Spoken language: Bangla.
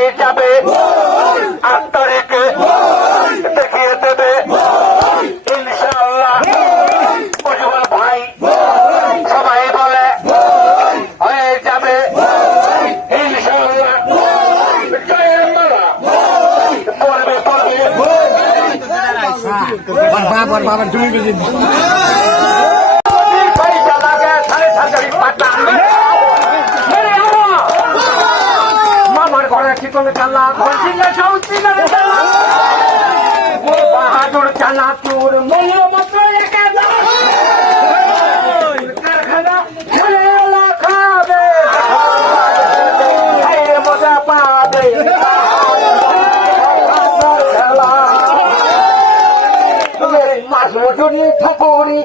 হয়ে যাবে 8 তারিখে দেখিয়ে দেবে ইনশাআল্লাহ। উজ্জ্বল ভাই সবাই বলে হয়ে যাবে ইনশাআল্লাহ। জয়ের মালা পড়বে বাবা তুমি বেশি পয়সা লাগে 7.5 পাতা মামার ঘরে কি করে চালা ঘর চিল্লা চৌচি করে চালা বাহাদুর চালা তোর মূল্য মাত্র 1000 কারখানা খুলে খাবে মজা পাবে মাস মজুরি ঠকুরি